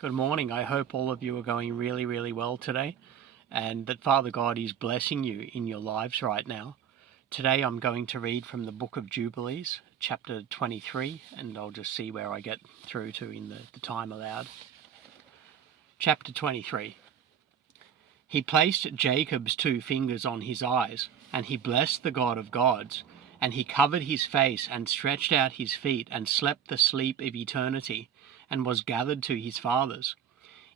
Good morning. I hope all of you are going really, really well today and that Father God is blessing you in your lives right now. Today I'm going to read from the book of Jubilees, chapter 23, and I'll just see where I get through to in the time allowed. Chapter 23. He placed Jacob's 2 fingers on his eyes, and he blessed the God of gods, and he covered his face and stretched out his feet and slept the sleep of eternity, and was gathered to his fathers.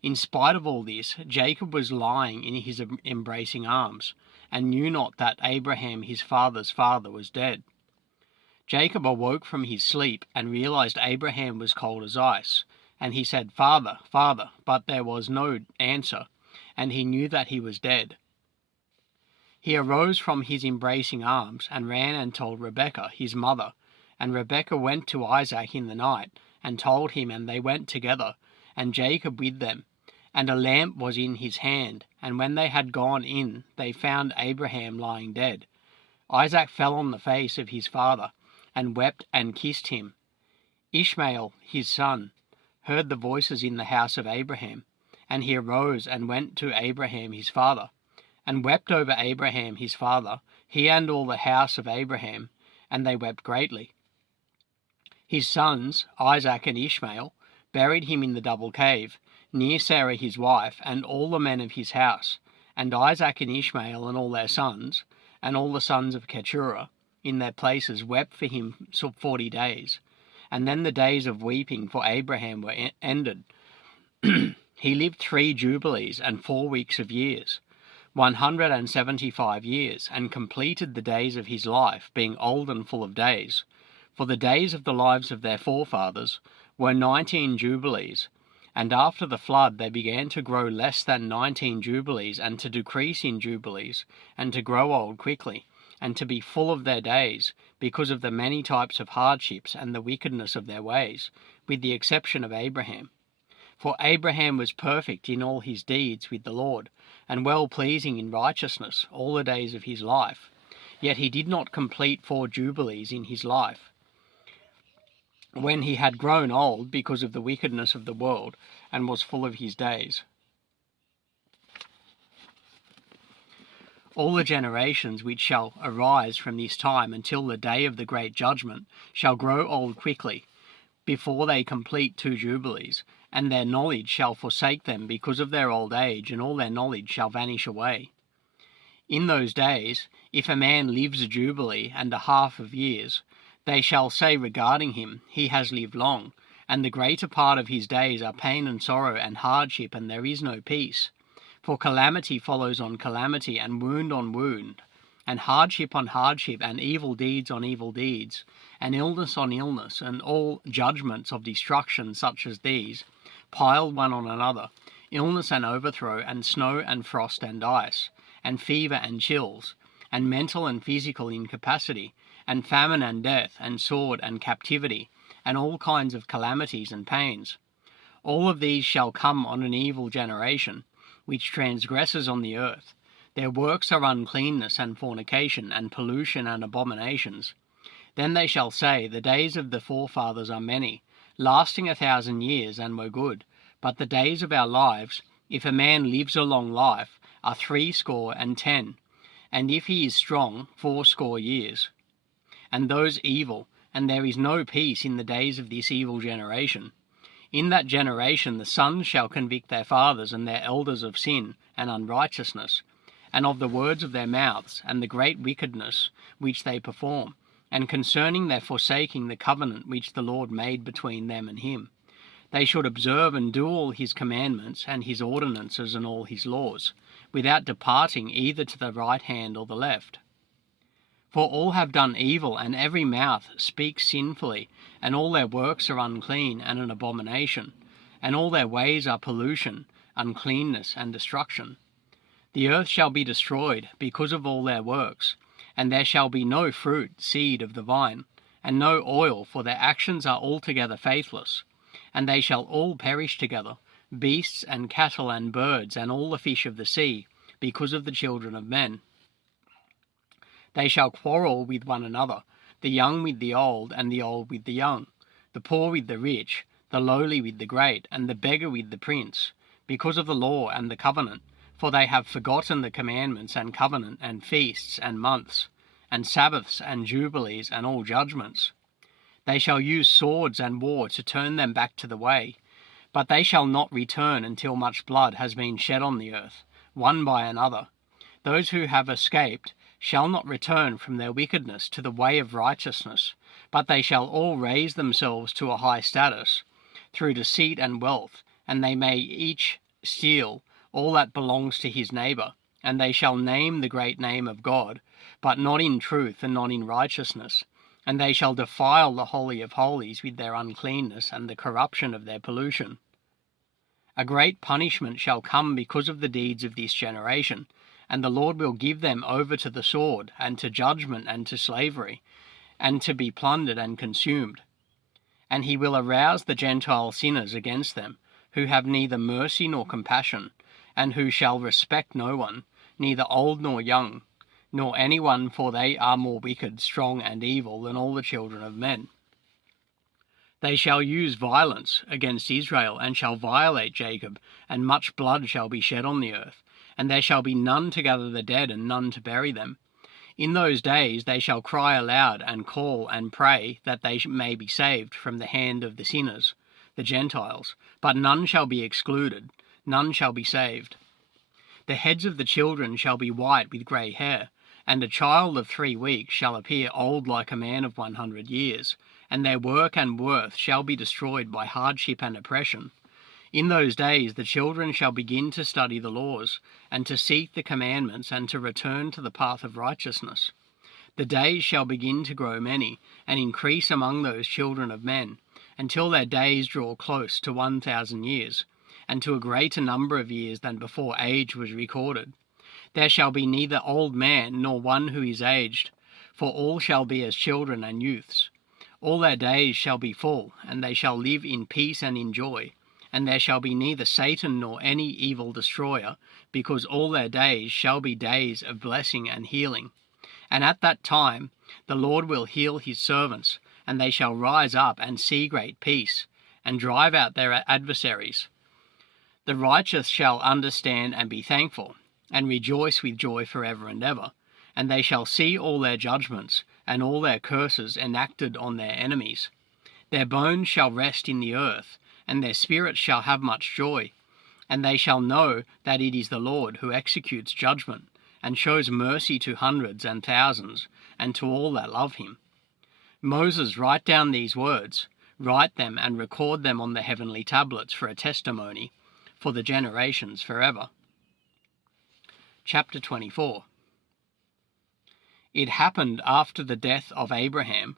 In spite of all this, Jacob was lying in his embracing arms, and knew not that Abraham his father's father was dead. Jacob awoke from his sleep and realized Abraham was cold as ice, and he said, "Father, Father," but there was no answer, and he knew that he was dead. He arose from his embracing arms and ran and told Rebekah, his mother, and Rebekah went to Isaac in the night, and told him, and they went together, and Jacob with them. And a lamp was in his hand, and when they had gone in, they found Abraham lying dead. Isaac fell on the face of his father, and wept and kissed him. Ishmael, his son, heard the voices in the house of Abraham, and he arose and went to Abraham his father, and wept over Abraham his father, he and all the house of Abraham, and they wept greatly. His sons, Isaac and Ishmael, buried him in the double cave, near Sarah his wife, and all the men of his house, and Isaac and Ishmael and all their sons, and all the sons of Keturah, in their places wept for him 40 days. And then the days of weeping for Abraham were ended. He lived 3 jubilees and 4 weeks of years, 175 years, and completed the days of his life, being old and full of days. For the days of the lives of their forefathers were 19 jubilees, and after the flood they began to grow less than 19 jubilees, and to decrease in jubilees, and to grow old quickly, and to be full of their days, because of the many types of hardships and the wickedness of their ways, with the exception of Abraham. For Abraham was perfect in all his deeds with the Lord, and well-pleasing in righteousness all the days of his life. Yet he did not complete 4 jubilees in his life, when he had grown old because of the wickedness of the world, and was full of his days. All the generations which shall arise from this time until the day of the great judgment shall grow old quickly, before they complete 2 jubilees, and their knowledge shall forsake them because of their old age, and all their knowledge shall vanish away. In those days, if a man lives a jubilee and a half of years, they shall say regarding him, he has lived long, and the greater part of his days are pain and sorrow and hardship, and there is no peace. For calamity follows on calamity, and wound on wound, and hardship on hardship, and evil deeds on evil deeds, and illness on illness, and all judgments of destruction such as these, piled one on another, illness and overthrow, and snow and frost and ice, and fever and chills, and mental and physical incapacity, and famine and death, and sword and captivity, and all kinds of calamities and pains. All of these shall come on an evil generation, which transgresses on the earth. Their works are uncleanness and fornication, and pollution and abominations. Then they shall say, the days of the forefathers are many, lasting 1,000 years, and were good. But the days of our lives, if a man lives a long life, are 60 and 10, and if he is strong, 80 years. And those evil, and there is no peace in the days of this evil generation. In that generation the sons shall convict their fathers and their elders of sin and unrighteousness, and of the words of their mouths, and the great wickedness which they perform, and concerning their forsaking the covenant which the Lord made between them and him. They should observe and do all his commandments, and his ordinances, and all his laws, without departing either to the right hand or the left. For all have done evil, and every mouth speaks sinfully, and all their works are unclean and an abomination, and all their ways are pollution, uncleanness, and destruction. The earth shall be destroyed because of all their works, and there shall be no fruit, seed of the vine, and no oil, for their actions are altogether faithless. And they shall all perish together, beasts and cattle and birds, and all the fish of the sea, because of the children of men. They shall quarrel with one another, the young with the old, and the old with the young, the poor with the rich, the lowly with the great, and the beggar with the prince, because of the law and the covenant, for they have forgotten the commandments and covenant and feasts and months, and Sabbaths and Jubilees and all judgments. They shall use swords and war to turn them back to the way, but they shall not return until much blood has been shed on the earth, one by another. Those who have escaped shall not return from their wickedness to the way of righteousness, but they shall all raise themselves to a high status, through deceit and wealth, and they may each steal all that belongs to his neighbour, and they shall name the great name of God, but not in truth and not in righteousness. And they shall defile the Holy of Holies with their uncleanness and the corruption of their pollution. A great punishment shall come because of the deeds of this generation, and the Lord will give them over to the sword, and to judgment, and to slavery, and to be plundered and consumed. And he will arouse the Gentile sinners against them, who have neither mercy nor compassion, and who shall respect no one, neither old nor young, nor anyone, for they are more wicked, strong, and evil than all the children of men. They shall use violence against Israel, and shall violate Jacob, and much blood shall be shed on the earth, and there shall be none to gather the dead, and none to bury them. In those days they shall cry aloud, and call, and pray, that they may be saved from the hand of the sinners, the Gentiles, but none shall be excluded, none shall be saved. The heads of the children shall be white with grey hair, and a child of 3 weeks shall appear old like a man of 100 years, and their work and worth shall be destroyed by hardship and oppression. In those days the children shall begin to study the laws, and to seek the commandments, and to return to the path of righteousness. The days shall begin to grow many, and increase among those children of men, until their days draw close to 1,000 years, and to a greater number of years than before age was recorded. There shall be neither old man nor one who is aged, for all shall be as children and youths. All their days shall be full, and they shall live in peace and in joy. And there shall be neither Satan nor any evil destroyer, because all their days shall be days of blessing and healing. And at that time the Lord will heal his servants, and they shall rise up and see great peace, and drive out their adversaries. The righteous shall understand and be thankful, and rejoice with joy forever and ever. And they shall see all their judgments, and all their curses enacted on their enemies. Their bones shall rest in the earth, and their spirits shall have much joy. And they shall know that it is the Lord who executes judgment, and shows mercy to hundreds and thousands, and to all that love him. Moses, write down these words, write them and record them on the heavenly tablets for a testimony, for the generations forever. Chapter 24. It happened after the death of Abraham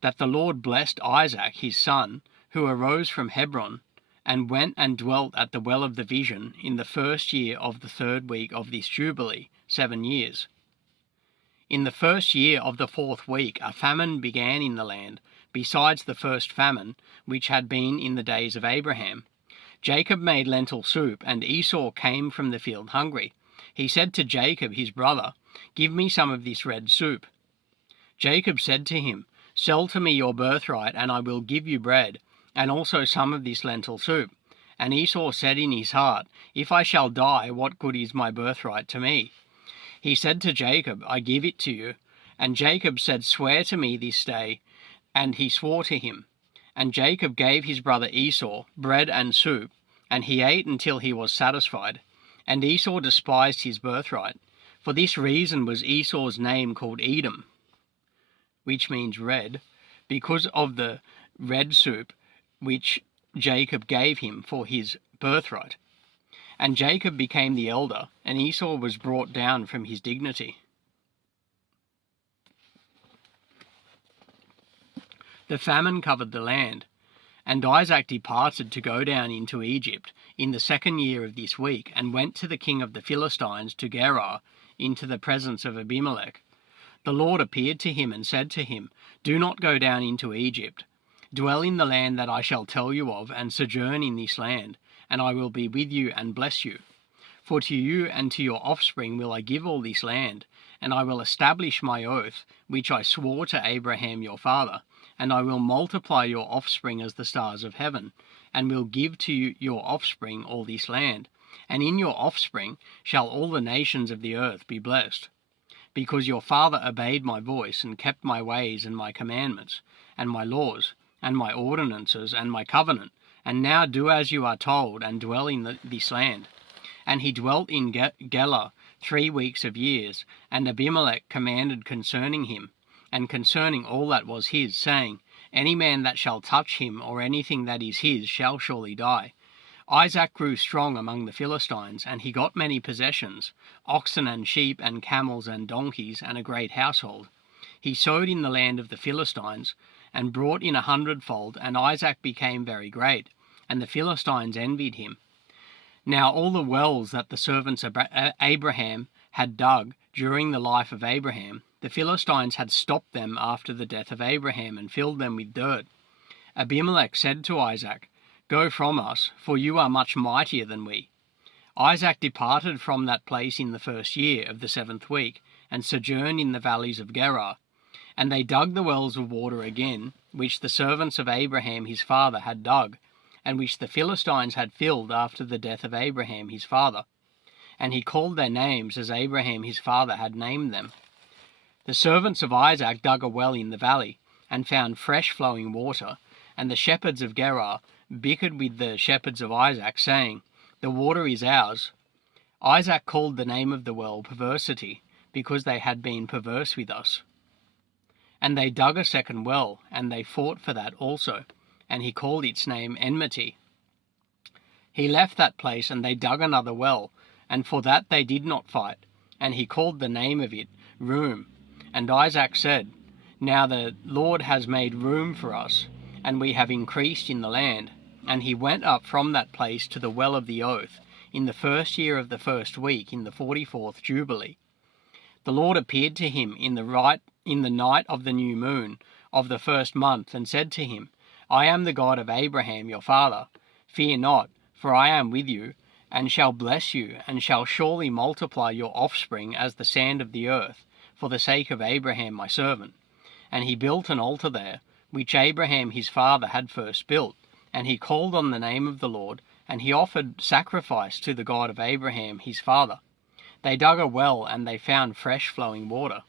that the Lord blessed Isaac his son, who arose from Hebron, and went and dwelt at the well of the vision in the 1st year of the 3rd week of this Jubilee, 7 years. In the 1st year of the 4th week a famine began in the land, besides the first famine, which had been in the days of Abraham. Jacob made lentil soup, and Esau came from the field hungry. He said to Jacob his brother, "Give me some of this red soup." Jacob said to him, "Sell to me your birthright, and I will give you bread, and also some of this lentil soup." And Esau said in his heart, "If I shall die, what good is my birthright to me?" He said to Jacob, "I give it to you." And Jacob said, "Swear to me this day." And he swore to him. And Jacob gave his brother Esau bread and soup, and he ate until he was satisfied. And Esau despised his birthright. For this reason was Esau's name called Edom, which means red, because of the red soup which Jacob gave him for his birthright. And Jacob became the elder, and Esau was brought down from his dignity. The famine covered the land, and Isaac departed to go down into Egypt in the 2nd year of this week, and went to the king of the Philistines to Gerar, into the presence of Abimelech. The Lord appeared to him and said to him, "Do not go down into Egypt. Dwell in the land that I shall tell you of, and sojourn in this land, and I will be with you and bless you. For to you and to your offspring will I give all this land, and I will establish my oath, which I swore to Abraham your father, and I will multiply your offspring as the stars of heaven, and will give to you your offspring all this land. And in your offspring shall all the nations of the earth be blessed. Because your father obeyed my voice, and kept my ways and my commandments, and my laws, and my ordinances, and my covenant, and now do as you are told, and dwell in this land. And he dwelt in Gelar 3 weeks of years, and Abimelech commanded concerning him, and concerning all that was his, saying, Any man that shall touch him, or anything that is his, shall surely die. Isaac grew strong among the Philistines, and he got many possessions, oxen and sheep and camels and donkeys, and a great household. He sowed in the land of the Philistines, and brought in 100-fold, and Isaac became very great, and the Philistines envied him. Now all the wells that the servants of Abraham had dug during the life of Abraham, the Philistines had stopped them after the death of Abraham, and filled them with dirt. Abimelech said to Isaac, Go from us, for you are much mightier than we. Isaac departed from that place in the 1st year of the 7th week, and sojourned in the valleys of Gerar. And they dug the wells of water again, which the servants of Abraham his father had dug, and which the Philistines had filled after the death of Abraham his father. And he called their names as Abraham his father had named them. The servants of Isaac dug a well in the valley, and found fresh flowing water, and the shepherds of Gerar bickered with the shepherds of Isaac, saying, The water is ours. Isaac called the name of the well Perversity, because they had been perverse with us. And they dug a second well, and they fought for that also, and he called its name Enmity. He left that place, and they dug another well, and for that they did not fight, and he called the name of it Room. And Isaac said, Now the Lord has made room for us, and we have increased in the land. And he went up from that place to the well of the oath, in the 1st year of the 1st week, in the 44th Jubilee. The Lord appeared to him in the night of the new moon of the 1st month, and said to him, I am the God of Abraham your father. Fear not, for I am with you, and shall bless you, and shall surely multiply your offspring as the sand of the earth, for the sake of Abraham my servant. And he built an altar there, which Abraham his father had first built, and he called on the name of the Lord, and he offered sacrifice to the God of Abraham his father. They dug a well, and they found fresh flowing water.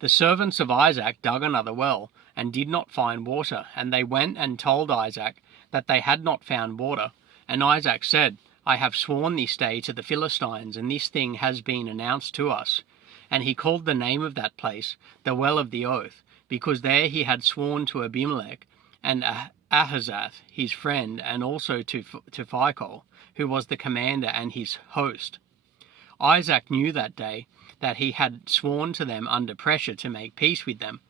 The servants of Isaac dug another well, and did not find water, and they went and told Isaac that they had not found water. And Isaac said, I have sworn this day to the Philistines, and this thing has been announced to us. And he called the name of that place the well of the oath, because there he had sworn to Abimelech, and Ahazath his friend, and also to Phicol, who was the commander, and his host. Isaac knew that day that he had sworn to them under pressure to make peace with them.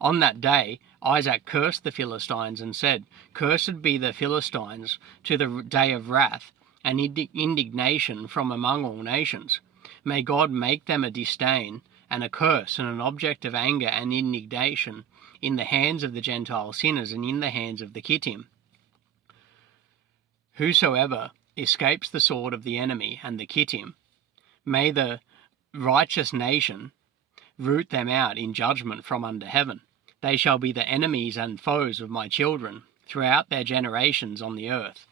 On that day Isaac cursed the Philistines, and said, Cursed be the Philistines to the day of wrath and indignation from among all nations. May God make them a disdain, and a curse, and an object of anger and indignation in the hands of the Gentile sinners, and in the hands of the Kittim. Whosoever escapes the sword of the enemy and the Kittim, may the righteous nation root them out in judgment from under heaven. They shall be the enemies and foes of my children throughout their generations on the earth.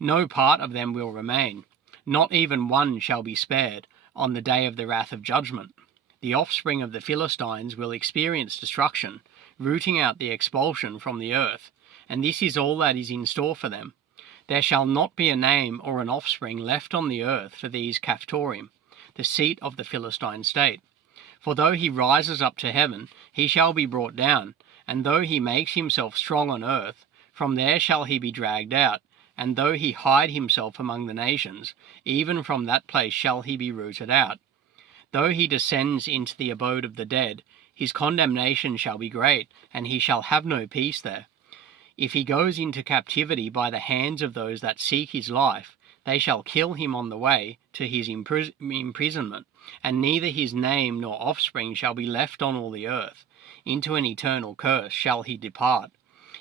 No part of them will remain, not even one shall be spared on the day of the wrath of judgment. The offspring of the Philistines will experience destruction, rooting out the expulsion from the earth, and this is all that is in store for them. There shall not be a name or an offspring left on the earth for these Caphtorim, the seat of the Philistine state. For though he rises up to heaven, he shall be brought down, and though he makes himself strong on earth, from there shall he be dragged out, and though he hide himself among the nations, even from that place shall he be rooted out. Though he descends into the abode of the dead, his condemnation shall be great, and he shall have no peace there. If he goes into captivity by the hands of those that seek his life, they shall kill him on the way to his imprisonment, and neither his name nor offspring shall be left on all the earth. Into an eternal curse shall he depart.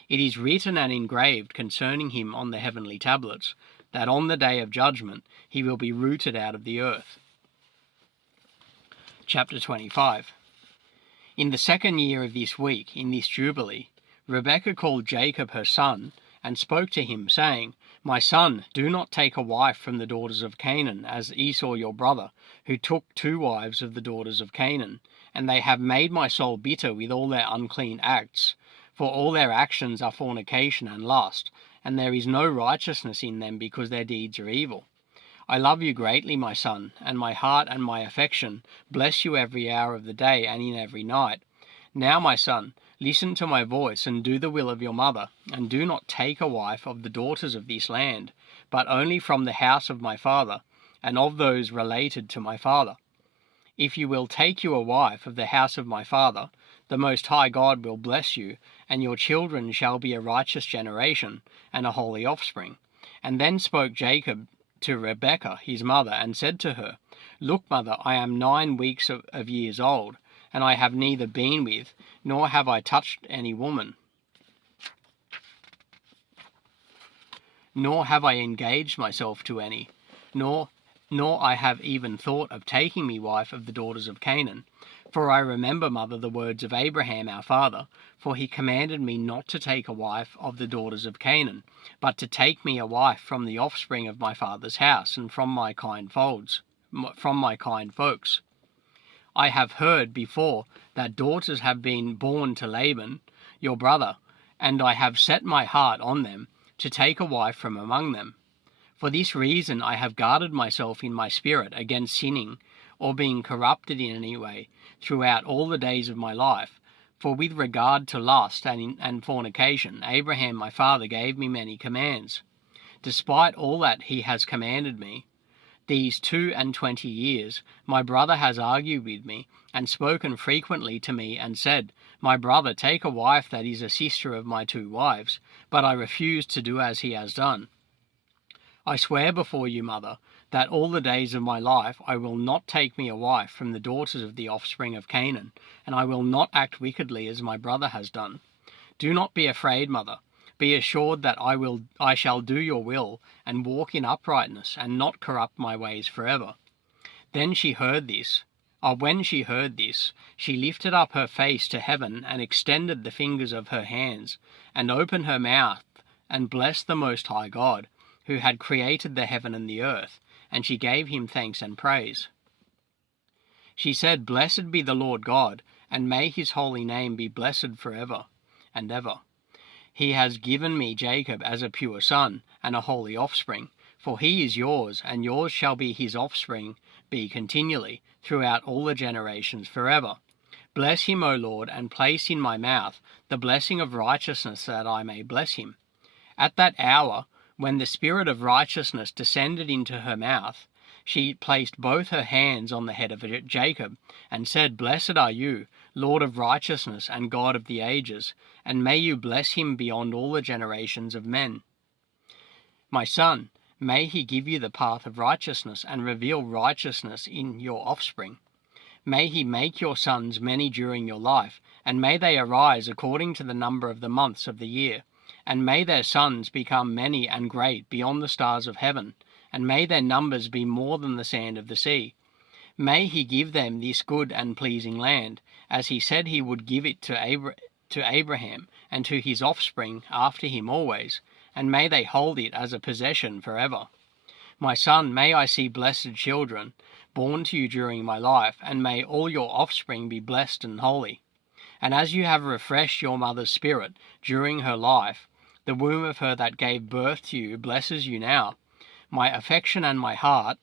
It is written and engraved concerning him on the heavenly tablets, that on the day of judgment he will be rooted out of the earth. Chapter 25. In the 2nd year of this week, in this Jubilee, Rebekah called Jacob her son, and spoke to him, saying, My son, do not take a wife from the daughters of Canaan, as Esau your brother, who took 2 wives of the daughters of Canaan. And they have made my soul bitter with all their unclean acts, for all their actions are fornication and lust, and there is no righteousness in them, because their deeds are evil. I love you greatly, my son, and my heart and my affection bless you every hour of the day and in every night. Now, my son, listen to my voice, and do the will of your mother, and do not take a wife of the daughters of this land, but only from the house of my father, and of those related to my father. If you will take you a wife of the house of my father, the Most High God will bless you, and your children shall be a righteous generation, and a holy offspring. And then spoke Jacob to Rebekah his mother, and said to her, Look, mother, I am 9 weeks of years old, and I have neither been with, nor have I touched any woman, nor have I engaged myself to any, nor I have even thought of taking me wife of the daughters of Canaan. For I remember, mother, the words of Abraham our father, for he commanded me not to take a wife of the daughters of Canaan, but to take me a wife from the offspring of my father's house, and from my kind folks. I have heard before that daughters have been born to Laban, your brother, and I have set my heart on them, to take a wife from among them. For this reason I have guarded myself in my spirit against sinning, or being corrupted in any way, throughout all the days of my life. For with regard to lust and fornication, Abraham my father gave me many commands. Despite all that he has commanded me, these 22 years, my brother has argued with me, and spoken frequently to me, and said, My brother, take a wife that is a sister of my 2 wives. But I refused to do as he has done. I swear before you, mother, that all the days of my life I will not take me a wife from the daughters of the offspring of Canaan, and I will not act wickedly as my brother has done. Do not be afraid, mother. Be assured that I shall do your will, and walk in uprightness, and not corrupt my ways forever. When she heard this, she lifted up her face to heaven, and extended the fingers of her hands, and opened her mouth, and blessed the Most High God, who had created the heaven and the earth, and she gave him thanks and praise. She said, Blessed be the Lord God, and may his holy name be blessed forever and ever. He has given me Jacob as a pure son, and a holy offspring, for he is yours, and yours shall be his offspring, be continually, throughout all the generations forever. Bless him, O Lord, and place in my mouth the blessing of righteousness, that I may bless him. At that hour, when the spirit of righteousness descended into her mouth, she placed both her hands on the head of Jacob, and said, Blessed are you, Lord of righteousness and God of the ages, and may you bless him beyond all the generations of men. My son, may he give you the path of righteousness, and reveal righteousness in your offspring. May he make your sons many during your life, and may they arise according to the number of the months of the year. And may their sons become many and great beyond the stars of heaven, and may their numbers be more than the sand of the sea. May he give them this good and pleasing land, as he said he would give it to Abraham, and to his offspring after him always, and may they hold it as a possession forever. My son, may I see blessed children born to you during my life, and may all your offspring be blessed and holy. And as you have refreshed your mother's spirit during her life, the womb of her that gave birth to you blesses you now. My affection and my heart,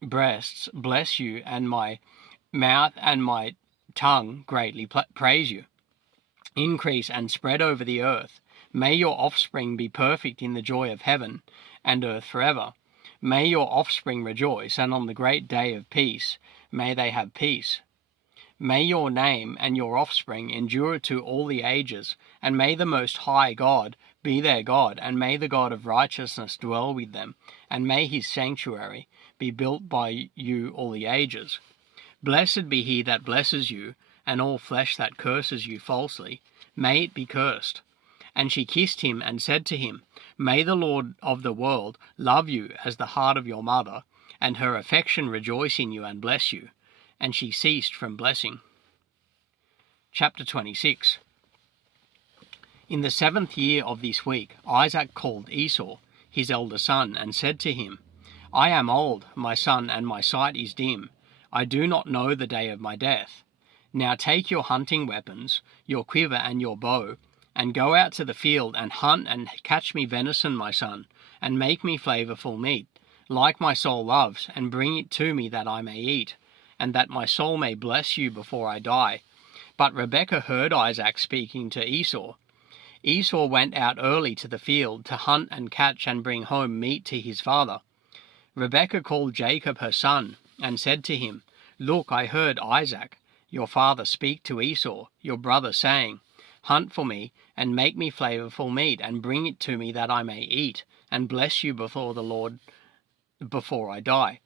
breasts, bless you, and my mouth and my tongue greatly praise you. Increase and spread over the earth. May your offspring be perfect in the joy of heaven and earth forever. May your offspring rejoice, and on the great day of peace may they have peace. May your name and your offspring endure to all the ages, and may the Most High God be their God, and may the God of righteousness dwell with them, and may his sanctuary be built by you all the ages. Blessed be he that blesses you, and all flesh that curses you falsely, may it be cursed. And she kissed him, and said to him, May the Lord of the world love you as the heart of your mother, and her affection rejoice in you and bless you. And she ceased from blessing. Chapter 26. In the 7th year of this week, Isaac called Esau, his elder son, and said to him, I am old, my son, and my sight is dim. I do not know the day of my death. Now take your hunting weapons, your quiver and your bow, and go out to the field and hunt and catch me venison, my son, and make me flavorful meat, like my soul loves, and bring it to me that I may eat, and that my soul may bless you before I die. But Rebekah heard Isaac speaking to Esau. Esau went out early to the field to hunt and catch and bring home meat to his father. Rebekah called Jacob her son, and said to him, Look, I heard Isaac, your father, speak to Esau, your brother, saying, Hunt for me, and make me flavorful meat, and bring it to me that I may eat, and bless you before the Lord before I die.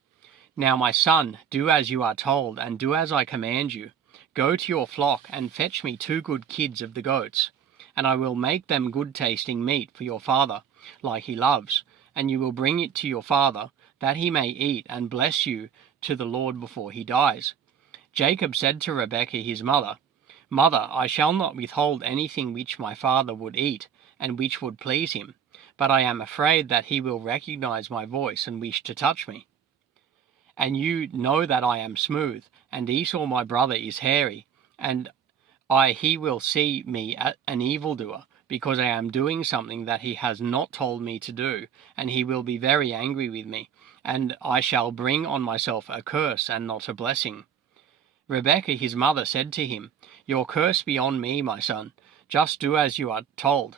Now my son, do as you are told, and do as I command you. Go to your flock, and fetch me 2 good kids of the goats, and I will make them good-tasting meat for your father, like he loves, and you will bring it to your father, that he may eat and bless you to the Lord before he dies. Jacob said to Rebekah his mother, Mother, I shall not withhold anything which my father would eat, and which would please him, but I am afraid that he will recognize my voice and wish to touch me. And you know that I am smooth, and Esau my brother is hairy, and he will see me an evildoer, because I am doing something that he has not told me to do, and he will be very angry with me, and I shall bring on myself a curse and not a blessing. Rebekah his mother said to him, Your curse be on me, my son, just do as you are told.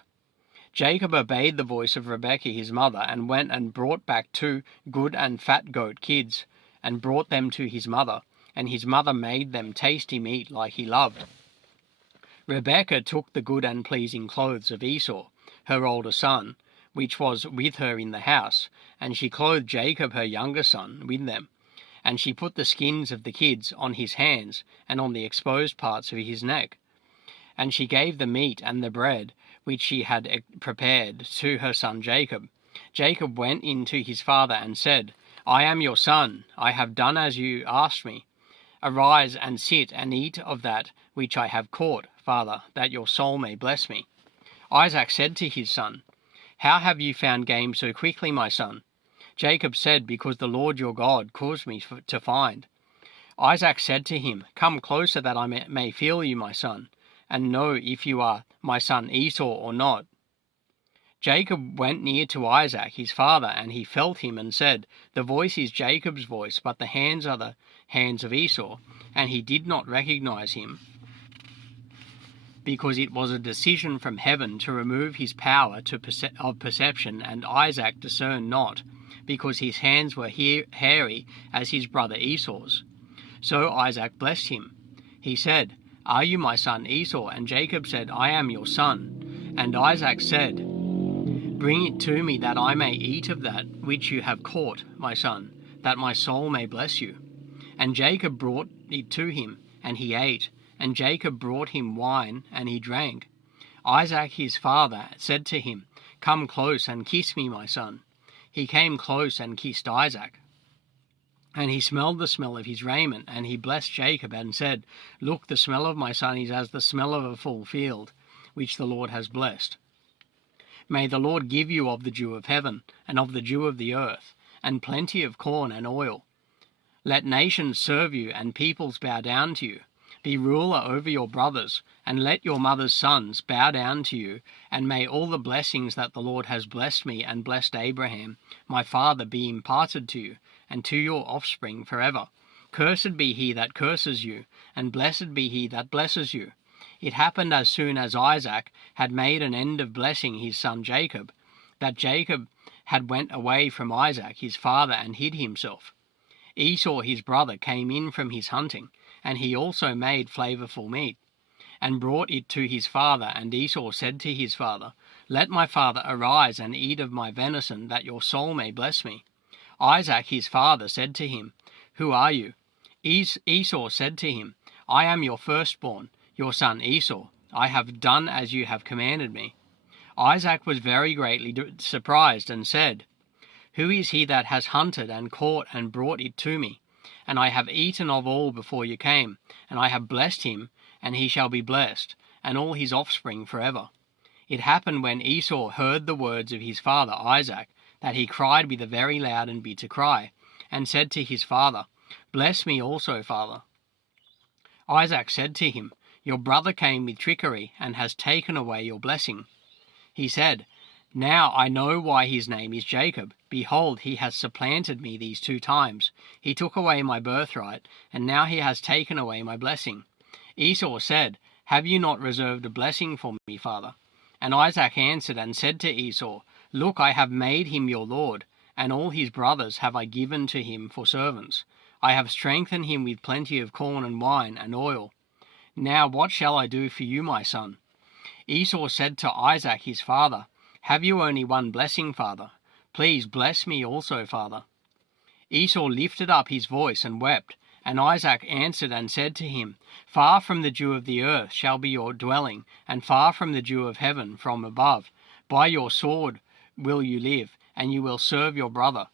Jacob obeyed the voice of Rebekah his mother, and went and brought back 2 good and fat goat kids, and brought them to his mother, and his mother made them tasty meat like he loved. Rebekah took the good and pleasing clothes of Esau, her older son, which was with her in the house, and she clothed Jacob her younger son with them. And she put the skins of the kids on his hands and on the exposed parts of his neck. And she gave the meat and the bread which she had prepared to her son Jacob. Jacob went in to his father and said, I am your son, I have done as you asked me. Arise and sit and eat of that which I have caught, father, that your soul may bless me. Isaac said to his son, How have you found game so quickly, my son? Jacob said, Because the Lord your God caused me to find. Isaac said to him, Come closer that I may feel you, my son, and know if you are my son Esau or not. Jacob went near to Isaac his father, and he felt him and said, The voice is Jacob's voice, but the hands are the hands of Esau. And he did not recognize him, because it was a decision from heaven to remove his power of perception, and Isaac discerned not, because his hands were hairy as his brother Esau's. So Isaac blessed him. He said, Are you my son Esau? And Jacob said, I am your son. And Isaac said, Bring it to me that I may eat of that which you have caught, my son, that my soul may bless you. And Jacob brought it to him, and he ate. And Jacob brought him wine, and he drank. Isaac his father said to him, Come close and kiss me, my son. He came close and kissed Isaac. And he smelled the smell of his raiment, and he blessed Jacob and said, Look, the smell of my son is as the smell of a full field, which the Lord has blessed. May the Lord give you of the dew of heaven, and of the dew of the earth, and plenty of corn and oil. Let nations serve you, and peoples bow down to you. Be ruler over your brothers, and let your mother's sons bow down to you, and may all the blessings that the Lord has blessed me and blessed Abraham, my father, be imparted to you, and to your offspring forever. Cursed be he that curses you, and blessed be he that blesses you. It happened as soon as Isaac had made an end of blessing his son Jacob, that Jacob had went away from Isaac his father and hid himself. Esau his brother came in from his hunting, and he also made flavorful meat, and brought it to his father. And Esau said to his father, Let my father arise and eat of my venison, that your soul may bless me. Isaac his father said to him, Who are you? Esau said to him, I am your firstborn, your son Esau. I have done as you have commanded me. Isaac was very greatly surprised, and said, Who is he that has hunted and caught and brought it to me? And I have eaten of all before you came, and I have blessed him, and he shall be blessed, and all his offspring forever. It happened when Esau heard the words of his father Isaac, that he cried with a very loud and bitter cry, and said to his father, Bless me also, father. Isaac said to him, Your brother came with trickery, and has taken away your blessing. He said, Now I know why his name is Jacob. Behold, he has supplanted me these 2 times. He took away my birthright, and now he has taken away my blessing. Esau said, Have you not reserved a blessing for me, father? And Isaac answered and said to Esau, Look, I have made him your lord, and all his brothers have I given to him for servants. I have strengthened him with plenty of corn and wine and oil. Now what shall I do for you, my son? Esau said to Isaac his father, Have you only one blessing, father? Please bless me also, father. Esau lifted up his voice and wept, and Isaac answered and said to him, Far from the dew of the earth shall be your dwelling, and far from the dew of heaven from above. By your sword will you live, and you will serve your brother.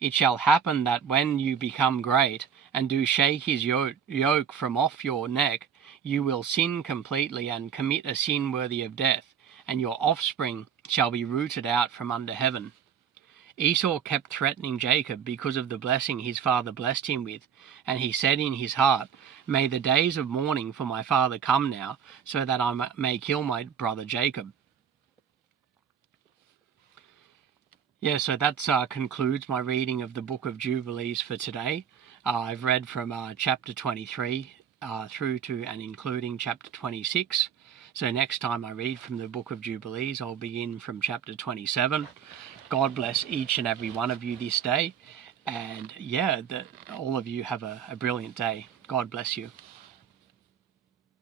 It shall happen that when you become great, and do shake his yoke from off your neck, you will sin completely and commit a sin worthy of death, and your offspring shall be rooted out from under heaven. Esau kept threatening Jacob because of the blessing his father blessed him with, and he said in his heart, May the days of mourning for my father come now, so that I may kill my brother Jacob. Yeah, so that concludes my reading of the book of Jubilees for today. I've read from chapter 23 through to and including chapter 26. So next time I read from the book of Jubilees, I'll begin from chapter 27. God bless each and every one of you this day. And yeah, all of you have a brilliant day. God bless you.